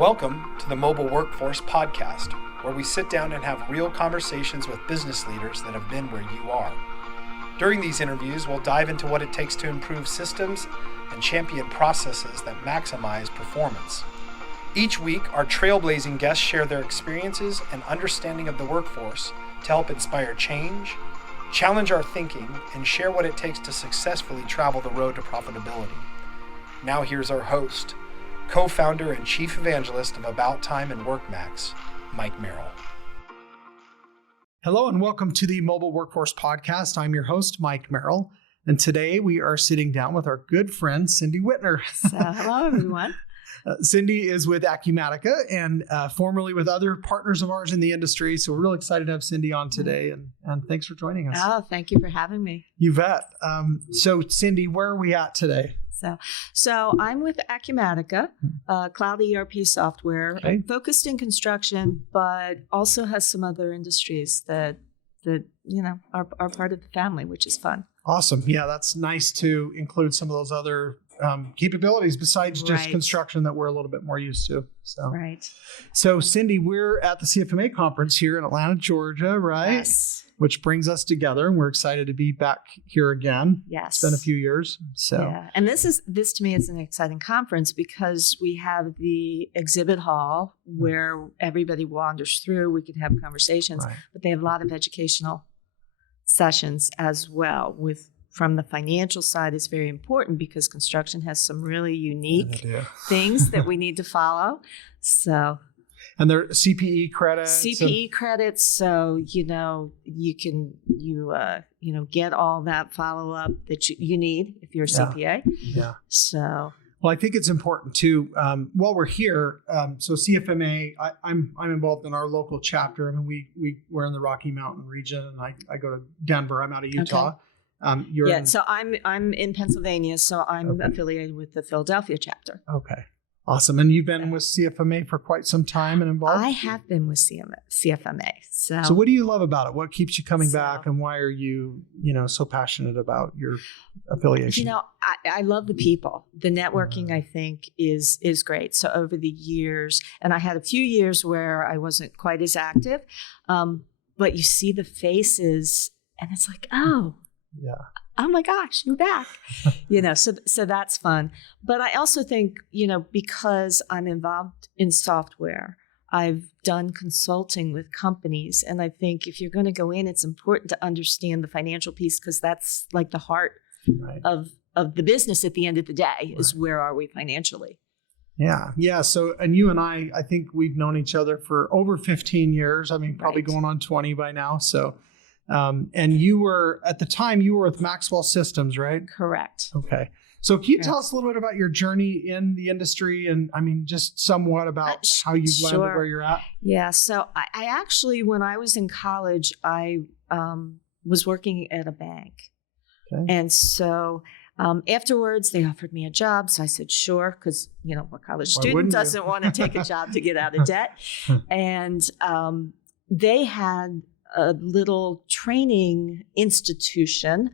Welcome to the Mobile Workforce Podcast, where we sit down and have real conversations with business leaders that have been where you are. During these interviews, we'll dive into what it takes to improve systems and champion processes that maximize performance. Each week, our trailblazing guests share their experiences and understanding of the workforce to help inspire change, challenge our thinking, and share what it takes to successfully travel the road to profitability. Now here's our host, co-founder and chief evangelist of About Time and WorkMax, Mike Merrill. Hello and welcome to the Mobile Workforce Podcast. I'm your host, Mike Merrill, and today we are sitting down with our good friend, Cindy Whitner. So, hello, everyone. Cindy is with Acumatica and formerly with other partners of ours in the industry. So we're really excited to have Cindy on today, and thanks for joining us. Oh, thank you for having me. You bet. So Cindy, where are we at today? So I'm with Acumatica, cloud ERP software, focused in construction, but also has some other industries that are part of the family, which is fun. Awesome. Yeah, that's nice to include some of those other capabilities besides just construction that we're a little bit more used to. So Cindy, we're at the CFMA conference here in Atlanta, Georgia, right? Yes. Which brings us together, and we're excited to be back here again. Yes. It's been a few years. And this to me is an exciting conference because we have the exhibit hall where everybody wanders through. We can have conversations, but they have a lot of educational sessions as well. From the financial side is very important because construction has some really unique things that we need to follow. And they're CPE credits. So you can get all that follow up that you need if you're a CPA. Yeah. So. Well, I think it's important too. While we're here, so CFMA, I'm involved in our local chapter. I mean, we're in the Rocky Mountain region, and I go to Denver. I'm out of Utah. Okay. So I'm in Pennsylvania, so I'm affiliated with the Philadelphia chapter. Okay. Awesome. And you've been with CFMA for quite some time and involved? I have been with CFMA. So what do you love about it? What keeps you coming back, and why are you, so passionate about your affiliation? I love the people. The networking, I think, is great. So over the years, and I had a few years where I wasn't quite as active, but you see the faces and it's like, oh my gosh, you're back. So that's fun. But I also think, because I'm involved in software, I've done consulting with companies. And I think if you're going to go in, it's important to understand the financial piece because that's like the heart of the business at the end of the day is where are we financially? Yeah. Yeah. So, and you and I think we've known each other for over 15 years. I mean, probably going on 20 by now. So, and you were, at the time, with Maxwell Systems, right? Correct. Okay. So can you tell us a little bit about your journey in the industry and, just somewhat about how you've landed where you're at? Yeah. So I actually, when I was in college, I was working at a bank. Okay. And so afterwards, they offered me a job. So I said, sure, because, a college student doesn't want to take a job to get out of debt. And they had a little training institution,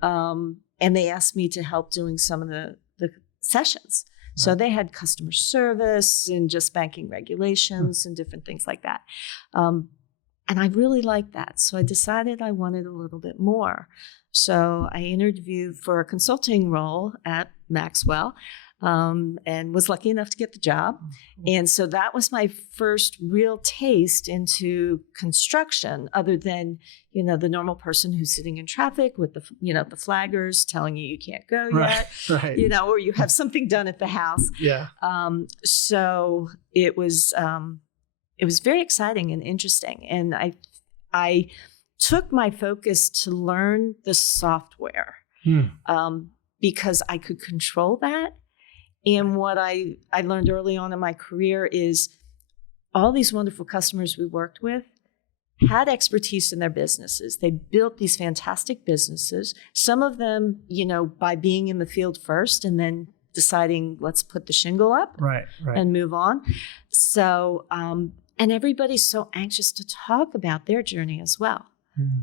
and they asked me to help doing some of the sessions. So they had customer service and just banking regulations and different things like that. And I really liked that. So I decided I wanted a little bit more. So I interviewed for a consulting role at Maxwell, and was lucky enough to get the job. And so that was my first real taste into construction, other than, the normal person who's sitting in traffic with the flaggers telling you can't go yet, or you have something done at the house. Yeah. So it was very exciting and interesting. And I took my focus to learn the software, because I could control that. And what I learned early on in my career is all these wonderful customers we worked with had expertise in their businesses. They built these fantastic businesses, some of them, by being in the field first and then deciding, let's put the shingle up and move on. So, and everybody's so anxious to talk about their journey as well.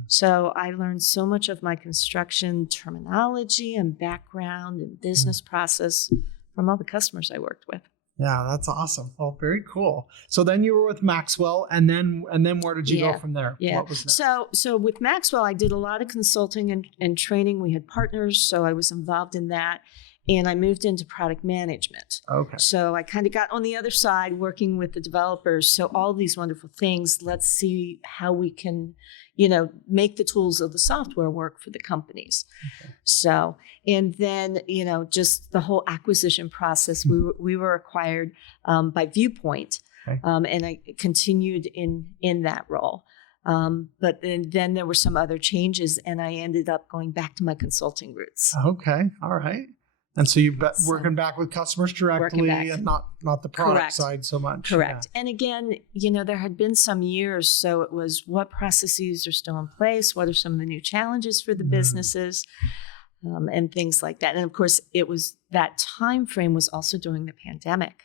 So I learned so much of my construction terminology and background and business process from all the customers I worked with. Yeah, that's awesome. Oh, very cool. So then you were with Maxwell, and then where did you go from there? Yeah. What was next? So with Maxwell, I did a lot of consulting and training. We had partners, so I was involved in that. And I moved into product management. Okay. So I kind of got on the other side working with the developers. So all these wonderful things, let's see how we can, make the tools of the software work for the companies. Okay. So, and then, just the whole acquisition process, we were acquired by Viewpoint. Okay. And I continued in that role. But then there were some other changes, and I ended up going back to my consulting roots. Okay. All right. And so you're working back with customers directly and not the product side so much. Correct. Yeah. And again, there had been some years, so it was what processes are still in place, what are some of the new challenges for the businesses, and things like that. And of course, it was that time frame was also during the pandemic.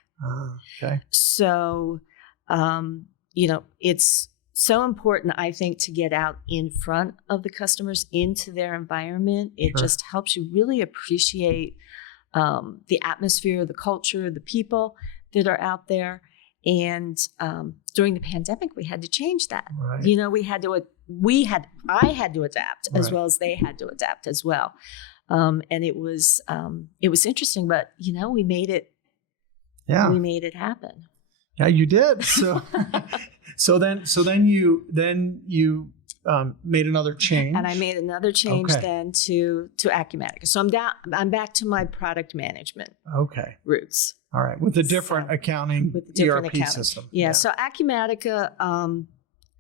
Okay. So, it's so important, I think, to get out in front of the customers into their environment. It just helps you really appreciate the atmosphere, the culture, the people that are out there. And during the pandemic, we had to change that. Right. I had to adapt as well as they had to adapt as well. And it was interesting, but we made it. Yeah, we made it happen. Yeah, you did. So, so then you made another change. And I made another change then to Acumatica. So I'm back to my product management roots. All right, with a different accounting ERP system. Yeah. So Acumatica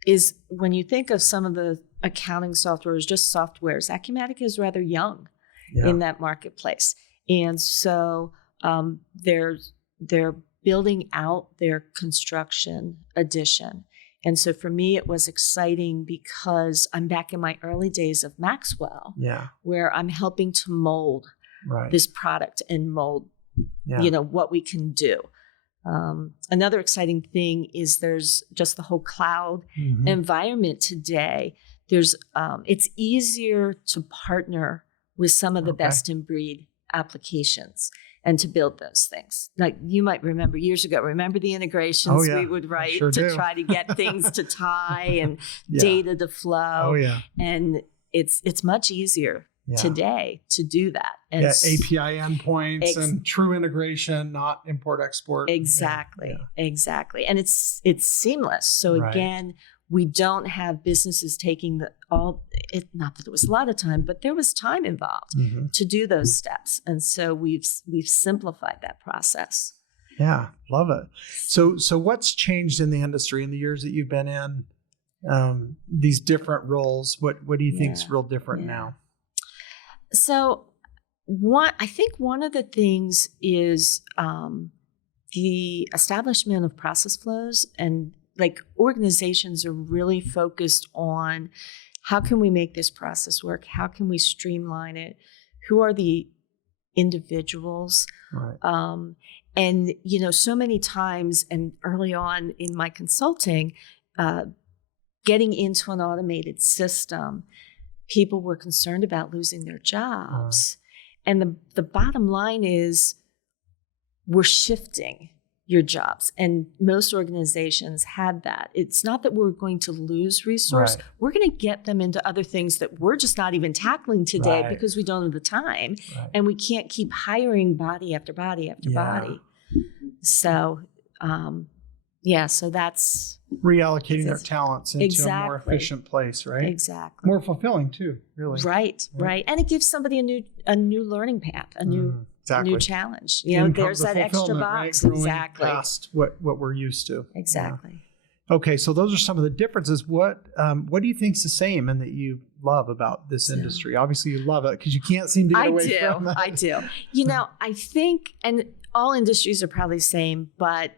is, when you think of some of the accounting software as just softwares, Acumatica is rather young in that marketplace, and so they're building out their construction edition. And so for me, it was exciting because I'm back in my early days of Maxwell, where I'm helping to mold this product and mold, what we can do. Another exciting thing is there's just the whole cloud environment today. There's it's easier to partner with some of the best in breed applications and to build those things. Like you might remember years ago, remember the integrations we would write try to get things to tie and data to flow. Oh, yeah. And it's much easier today to do that. And API endpoints and true integration, not import export. Exactly. Exactly. And it's seamless. So again, we don't have businesses taking not that there was a lot of time, but there was time involved to do those steps. And so we've simplified that process. Yeah, love it. So what's changed in the industry in the years that you've been in these different roles? What do you think is real different now? So I think one of the things is the establishment of process flows, and like organizations are really focused on how can we make this process work? How can we streamline it? Who are the individuals? Right. And, so many times and early on in my consulting, getting into an automated system, people were concerned about losing their jobs. And the bottom line is we're shifting your jobs. And most organizations had that. It's not that we're going to lose resource. Right. We're going to get them into other things that we're just not even tackling today because we don't have the time. Right. And we can't keep hiring body after body after body. So, so that's reallocating their talents into a more efficient place, right? Exactly. More fulfilling too, really. Right. And it gives somebody a new learning path, a new challenge. There's that extra box. Right? Exactly. Past what we're used to. Exactly. Yeah. Okay, so those are some of the differences. What do you think's the same and that you love about this industry? Obviously, you love it because you can't seem to get away from it. I do. I think, and all industries are probably the same, but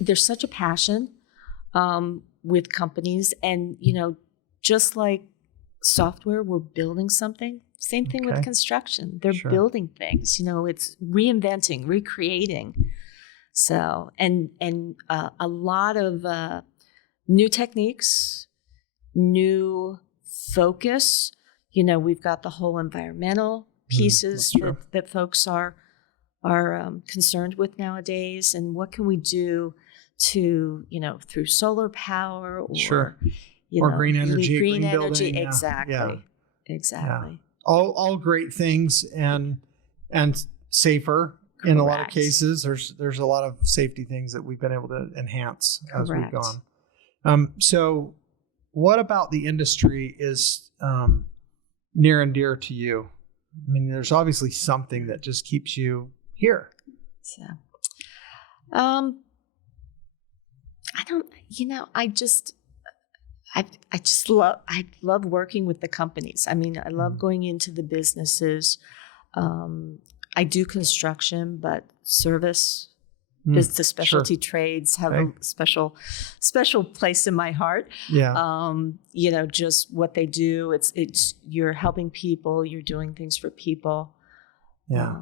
there's such a passion with companies, and just like software, we're building something. Same thing with construction. They're building things. It's reinventing, recreating. So, and a lot of new techniques, new focus. We've got the whole environmental pieces that folks are concerned with nowadays, and what can we do to, through solar power or sure. Or green energy, green energy, building. exactly, exactly. Yeah. All great things and safer. Correct. In a lot of cases. There's a lot of safety things that we've been able to enhance as we've gone. So what about the industry is near and dear to you? I mean, there's obviously something that just keeps you here. So, I don't, I love working with the companies. I mean, I love going into the businesses. I do construction, but service, the specialty trades have a special place in my heart. Yeah. Just what they do. It's you're helping people. You're doing things for people. Yeah.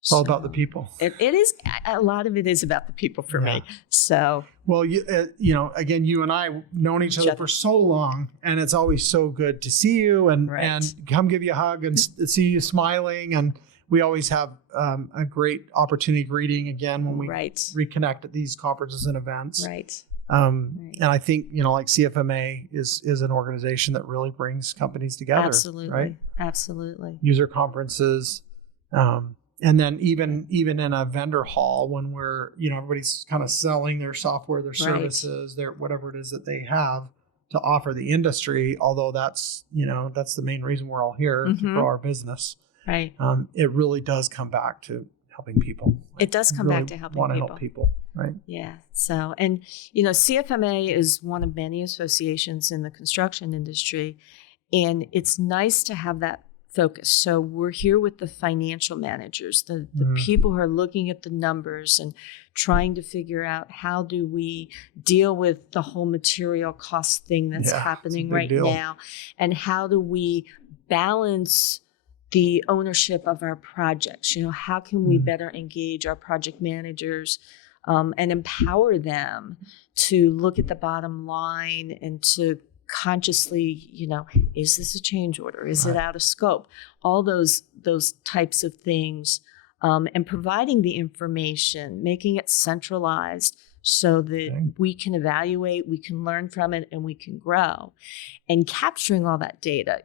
It's all about the people. It is. A lot of it is about the people for me. So. Well, again, you and I have known each other for so long, and it's always so good to see you and come give you a hug and see you smiling. And we always have a great opportunity greeting again when we reconnect at these conferences and events. Right. And I think, like CFMA is an organization that really brings companies together. Absolutely. Right? Absolutely. User conferences. And then even in a vendor hall when we're, everybody's kind of selling their software, their services, their whatever it is that they have to offer the industry, although that's the main reason we're all here to grow our business. Right. It really does come back to helping people. It does come back to helping people. Want to help people, right? Yeah. So, and CFMA is one of many associations in the construction industry, and it's nice to have that focus. So we're here with the financial managers, the people who are looking at the numbers and trying to figure out how do we deal with the whole material cost thing that's happening right now, and how do we balance the ownership of our projects. How can we better engage our project managers and empower them to look at the bottom line and to consciously, is this a change order? Is it out of scope? All those types of things, and providing the information, making it centralized so that we can evaluate, we can learn from it, and we can grow. And capturing all that data,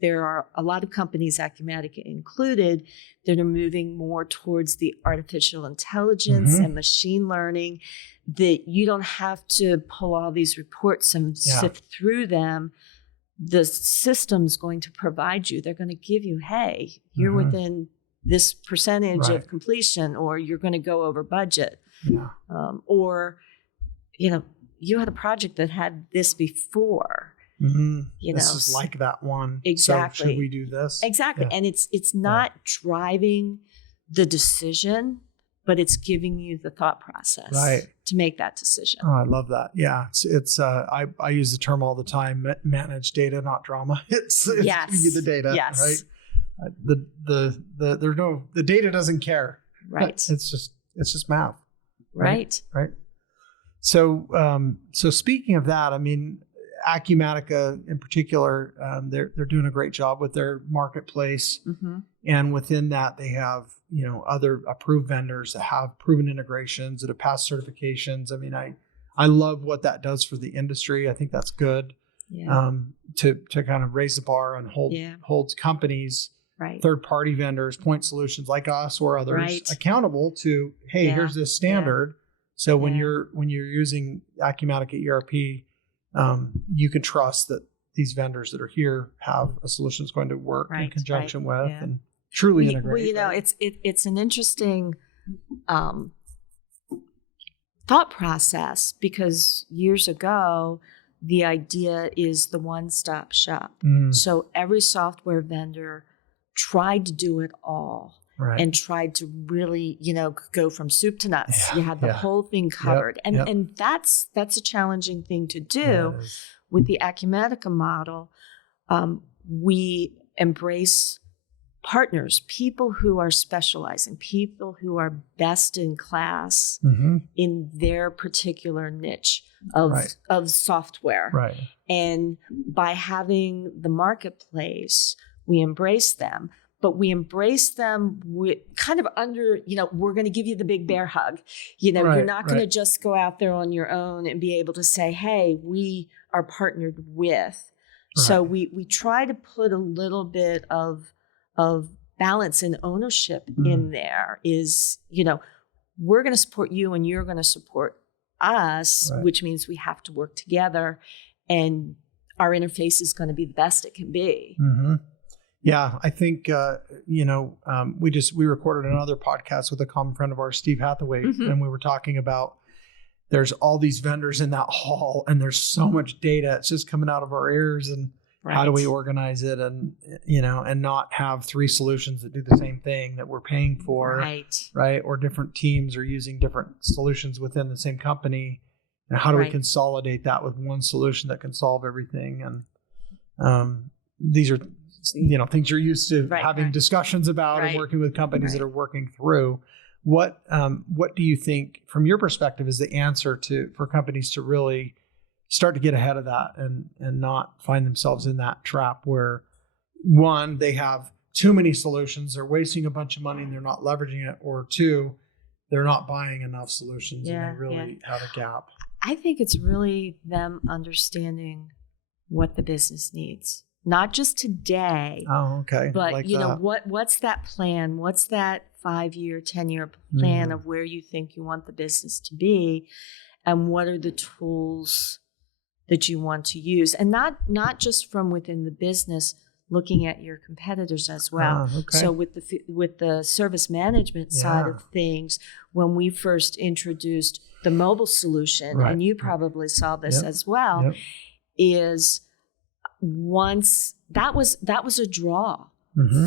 there are a lot of companies, Acumatica included, that are moving more towards the artificial intelligence and machine learning, that you don't have to pull all these reports and sift through them. The system's going to provide you. They're going to give you, hey, you're within this percentage of completion, or you're going to go over budget. Yeah. Or, you had a project that had this before. This is like that one. Exactly. So should we do this? Exactly. Yeah. And it's not driving the decision, but it's giving you the thought process to make that decision. Oh, I love that. Yeah. It's I use the term all the time, manage data, not drama. It's giving you the data, right? The data doesn't care. Right. It's just math. Right. Right. So speaking of that, I mean, Acumatica in particular, they're doing a great job with their marketplace, and within that they have other approved vendors that have proven integrations that have passed certifications. I mean, I love what that does for the industry. I think that's good to kind of raise the bar and holds companies, third party vendors, point solutions like us or others accountable to, hey, here's this standard. So when you're using Acumatica ERP, you can trust that these vendors that are here have a solution that's going to work in conjunction with and truly integrate. Well, it's an interesting thought process, because years ago, the idea is the one-stop shop. So every software vendor tried to do it all. And tried to really, go from soup to nuts. You had the whole thing covered. And that's a challenging thing to do. With the Acumatica model. We embrace partners, people who are specializing, people who are best in class in their particular niche of software. And by having the marketplace, we embrace them. but we embrace them with kind of under, we're going to give you the big bear hug. You're not going to just go out there on your own and be able to say, hey, we are partnered with. Right. So we try to put a little bit of balance and ownership in there is, we're going to support you and you're going to support us, which means we have to work together and our interface is going to be the best it can be. Mm-hmm. Yeah, I think, we recorded another podcast with a common friend of ours, Steve Hathaway, and we were talking about there's all these vendors in that hall and there's so much data. It's just coming out of our ears, and how do we organize it and not have 3 solutions that do the same thing that we're paying for, right? Or different teams are using different solutions within the same company. And how do we consolidate that with one solution that can solve everything? And these are things you're used to having discussions about and working with companies that are working through. What do you think, from your perspective, is the answer for companies to really start to get ahead of that and not find themselves in that trap where, one, they have too many solutions, they're wasting a bunch of money and they're not leveraging it, or 2, they're not buying enough solutions and they really have a gap? I think it's really them understanding what the business needs. Not just today. Oh, okay. But like what's that plan? What's that 5-year, 10-year plan of where you think you want the business to be, and what are the tools that you want to use, and not just from within the business, looking at your competitors as well. So with the service management side of things, when we first introduced the mobile solution, and you probably saw this as well, is once that was a draw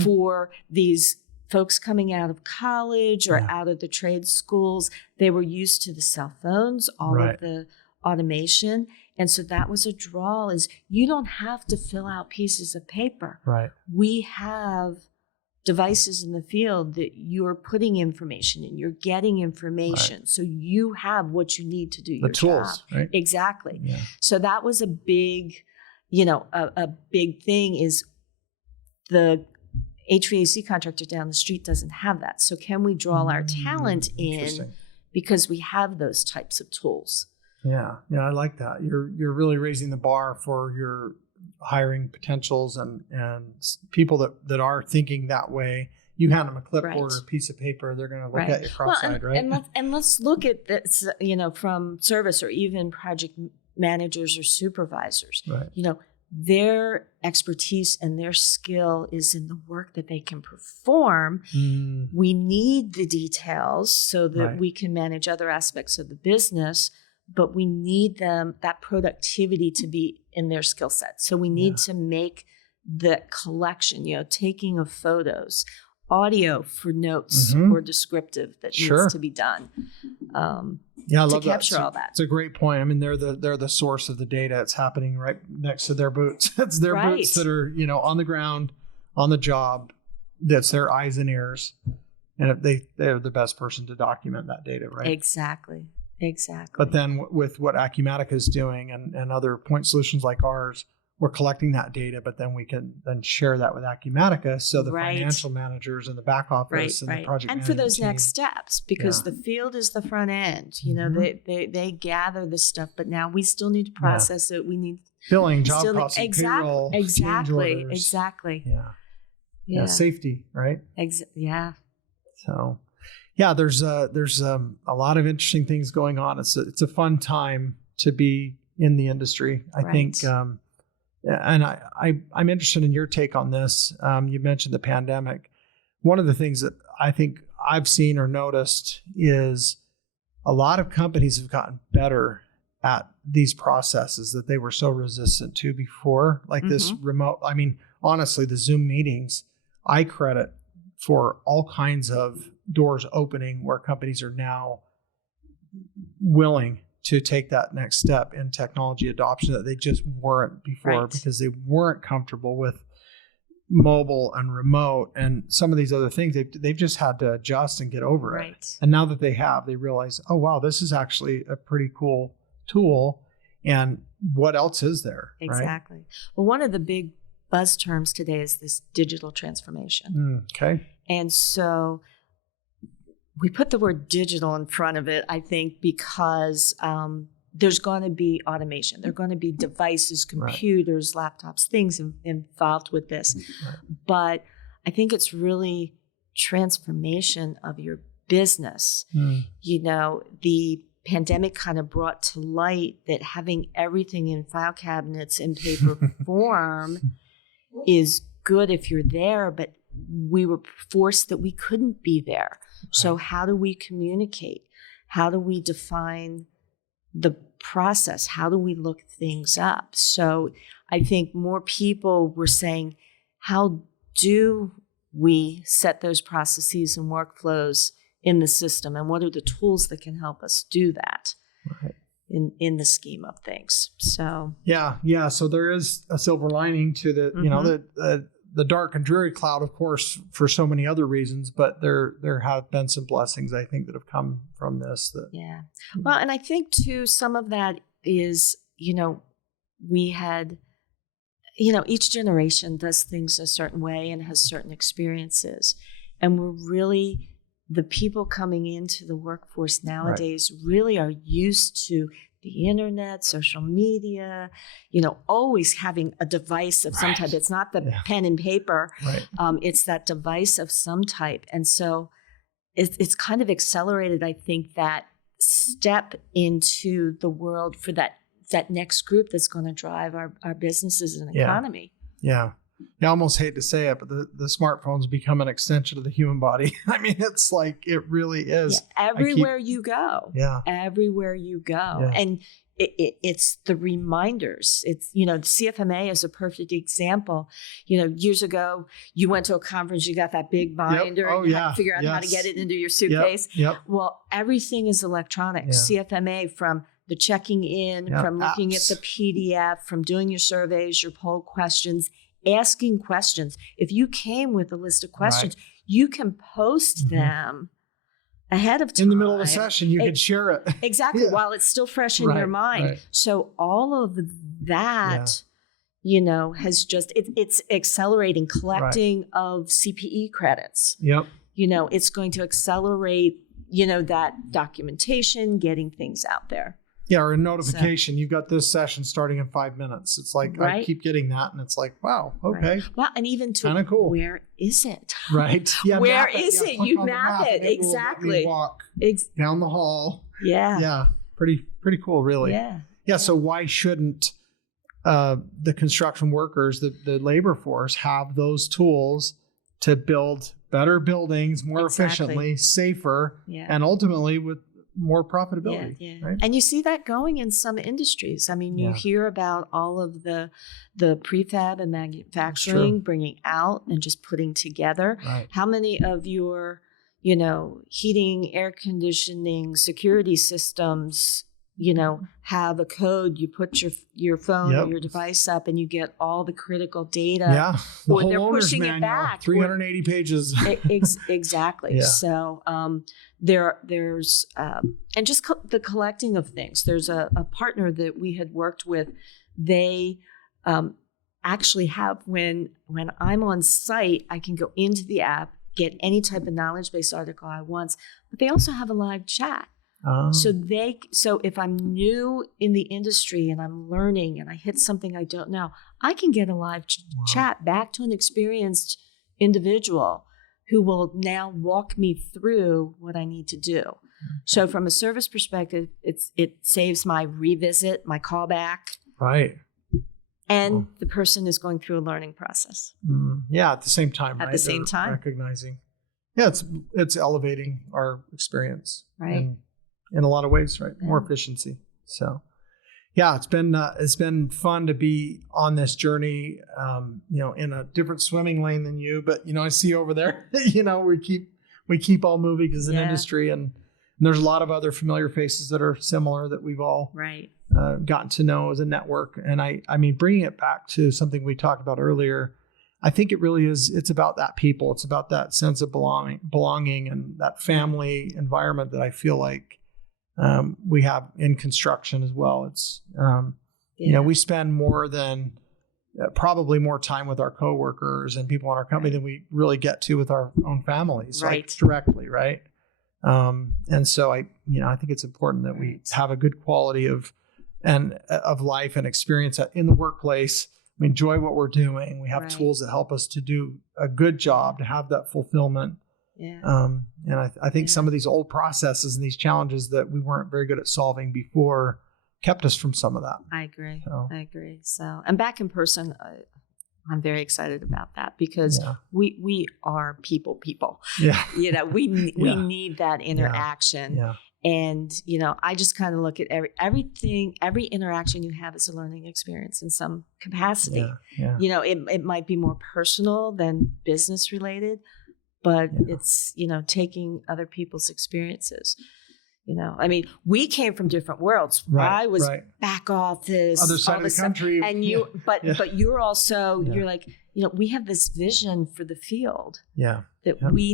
for these folks coming out of college or out of the trade schools. They were used to the cell phones, all of the automation. And so that was a draw, is you don't have to fill out pieces of paper. Right. We have devices in the field that you're putting information in, you're getting information. So you have what you need to do your tools, job. Right? Exactly. Yeah. So that was a big, a big thing, is the HVAC contractor down the street doesn't have that. So can we draw our talent in because we have those types of tools? Yeah, I like that. You're really raising the bar for your hiring potentials and people that are thinking that way. You hand them a clipboard or a piece of paper, they're going to look at you cross-eyed, right? And let's look at this, from service or even project managers or supervisors. Right. Their expertise and their skill is in the work that they can perform. We need the details so that we can manage other aspects of the business, but we need that productivity to be in their skill set. So we need to make the collection, taking of photos, audio for notes or descriptive that needs to be done. I love to capture that. all that. It's a great point. I mean, they're the source of the data. It's happening right next to their boots. It's their boots that are, on the ground, on the job. That's their eyes and ears. And they're the best person to document that data, right? Exactly. But then with what Acumatica is doing and other point solutions like ours, we're collecting that data, but then we can then share that with Acumatica, so the financial managers and the back office and the project and for those team. Next steps, because the field is the front end. They gather this stuff, but now we still need to process it. We need billing, job costing, payroll, change orders. Exactly. Yeah. Safety, right? So, there's a lot of interesting things going on. It's a fun time to be in the industry. I think. And I'm interested in your take on this. You mentioned the pandemic. One of the things that I think I've seen or noticed is a lot of companies have gotten better at these processes that they were so resistant to before, like this remote. I mean, honestly, the Zoom meetings, I credit for all kinds of doors opening where companies are now willing to take that next step in technology adoption that they just weren't before because they weren't comfortable with mobile and remote and some of these other things. They've just had to adjust and get over it. And now that they realize, oh, wow, this is actually a pretty cool tool. And what else is there? Exactly. Well, one of the big buzz terms today is this digital transformation. Okay. And so we put the word digital in front of it, I think, because there's going to be automation. There are going to be devices, computers, laptops, things involved with this. Right. But I think it's really transformation of your business. You know, the pandemic kind of brought to light that having everything in file cabinets in paper form is good if you're there, but we were forced that we couldn't be there. So how do we communicate? How do we define the process? How do we look things up? So I think more people were saying, how do we set those processes and workflows in the system? And what are the tools that can help us do that in the scheme of things? So yeah. So there is a silver lining to the, you know, the dark and dreary cloud, of course, for so many other reasons, but there have been some blessings, I think, that have come from this. Well, and I think too, some of that is, you know, we had, you know, each generation does things a certain way and has certain experiences. And we're really, the people coming into the workforce nowadays really are used to the internet, social media, you know, always having a device of some type. It's not the pen and paper. It's that device of some type. And so it's kind of accelerated, I think, that step into the world for that next group that's going to drive our businesses and economy. Yeah. I almost hate to say it, but the smartphones become an extension of the human body. I mean, it's like, it really is. Everywhere you go. Everywhere you go. Yeah. And it's the reminders. It's, you know, the CFMA is a perfect example. You know, years ago, you went to a conference, you got that big binder, and you had to figure out how to get it into your suitcase. Well, everything is electronic. CFMA, from the checking in, from looking at the PDF, from doing your surveys, your poll questions, asking questions. If you came with a list of questions, you can post them ahead of time. In the middle of the session, you can share it. Exactly, while it's still fresh in your mind. So all of that, you know, has just, it's accelerating collecting of CPE credits. You know, it's going to accelerate, you know, that documentation, getting things out there. Or a notification, you've got this session starting in 5 minutes. It's like, I keep getting that, and it's like, wow, okay. Well, and even to, kind of cool. Where is it? Where is it? You map it. Exactly. Walk down the hall. Pretty cool, really. So why shouldn't the construction workers, the labor force, have those tools to build better buildings more efficiently, safer, and ultimately with more profitability? Right? And you see that going in some industries. I mean, you hear about all of the prefab and manufacturing bringing out and just putting together. How many of your, you know, heating, air conditioning, security systems, you know, have a code? You put your phone or your device up, and you get all the critical data. The or whole they're pushing manual, it back. 380 pages. Exactly. So there's and just the collecting of things. There's a partner that we had worked with. They actually have, when I'm on site, I can go into the app, get any type of knowledge-based article I want, but they also have a live chat. So if I'm new in the industry and I'm learning and I hit something I don't know, I can get a live chat back to an experienced individual who will now walk me through what I need to do. So from a service perspective, it saves my revisit, my callback. And the person is going through a learning process. At the same time. At the same time. Recognizing. It's elevating our experience. In a lot of ways, more efficiency. So, it's been fun to be on this journey. You know, in a different swimming lane than you, but you know, I see over there. You know, we keep all moving as an industry, and there's a lot of other familiar faces that are similar that we've all gotten to know as a network. And I mean, bringing it back to something we talked about earlier, I think it really is. It's about that people. It's about that sense of belonging, and that family environment that I feel like we have in construction as well. It's, you know, we spend more than probably more time with our coworkers and people in our company than we really get to with our own families, right. like directly, right? And so I think it's important that we have a good quality of life and experience in the workplace. We enjoy what we're doing. We have tools that help us to do a good job, to have that fulfillment. Yeah. And I think some of these old processes and these challenges that we weren't very good at solving before kept us from some of that. I agree. So, and back in person, I'm very excited about that because we are people. Yeah. We need that interaction. Yeah. And, I just kind of look at every interaction you have is a learning experience in some capacity. Yeah. It might be more personal than business related, but it's, taking other people's experiences. We came from different worlds. I was back office, other side of the country, and you. But you're also you're like we have this vision for the field. That we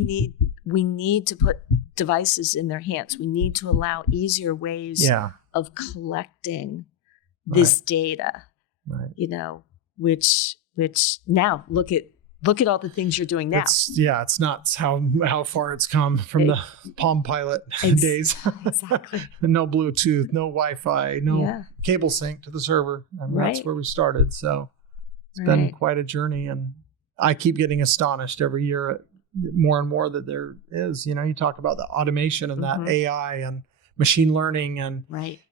need to put devices in their hands. We need to allow easier ways of collecting this data. Which now look at all the things you're doing now. It's not how far it's come from the Palm Pilot days. Exactly. No Bluetooth, no Wi-Fi, no cable sync to the server. That's where we started. So it's been quite a journey, and I keep getting astonished every year at more and more that there is. You talk about the automation and that AI and machine learning, and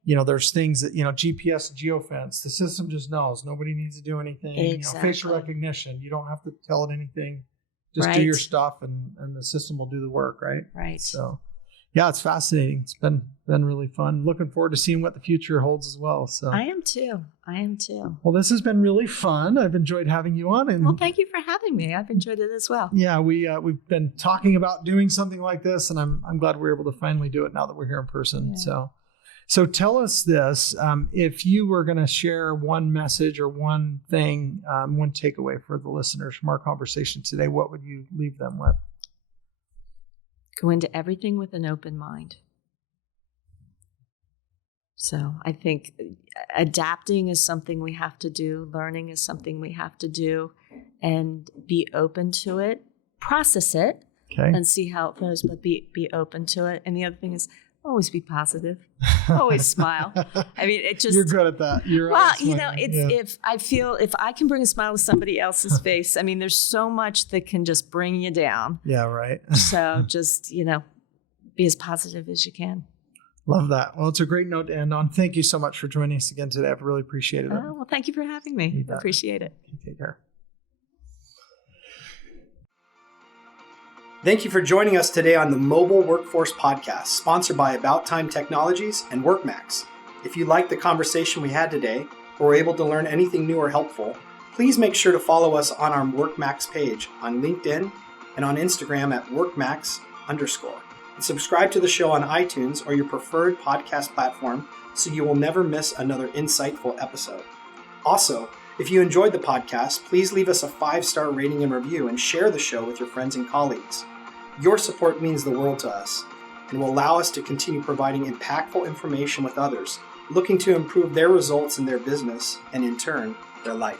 there's things that GPS geofence. The system just knows. Nobody needs to do anything. Exactly. Facial recognition. You don't have to tell it anything. Just do your stuff, and the system will do the work. Right. So, it's fascinating. It's been really fun. Looking forward to seeing what the future holds as well. So I am too. Well, this has been really fun. I've enjoyed having you on. Well, thank you for having me. I've enjoyed it as well. Yeah, we've been talking about doing something like this, and I'm glad we're able to finally do it now that we're here in person. Yeah. So tell us this: if you were going to share one message or one thing, one takeaway for the listeners from our conversation today, what would you leave them with? Go into everything with an open mind. So I think adapting is something we have to do. Learning is something we have to do, and be open to it. Process it and see how it goes, but be open to it. And the other thing is always be positive. Always smile. I mean, it just... You're good at that. If I can bring a smile to somebody else's face, I mean, there's so much that can just bring you down. Yeah, right. So just, be as positive as you can. Love that. Well, it's a great note to end on. Thank you so much for joining us again today. I've really appreciated it. Well, thank you for having me. I appreciate it. Take care. Thank you for joining us today on the Mobile Workforce Podcast, sponsored by About Time Technologies and WorkMax. If you liked the conversation we had today, or were able to learn anything new or helpful, please make sure to follow us on our WorkMax page on LinkedIn and on Instagram at WorkMax_. And subscribe to the show on iTunes or your preferred podcast platform so you will never miss another insightful episode. Also, if you enjoyed the podcast, please leave us a 5-star rating and review and share the show with your friends and colleagues. Your support means the world to us and will allow us to continue providing impactful information with others looking to improve their results in their business and, in turn, their life.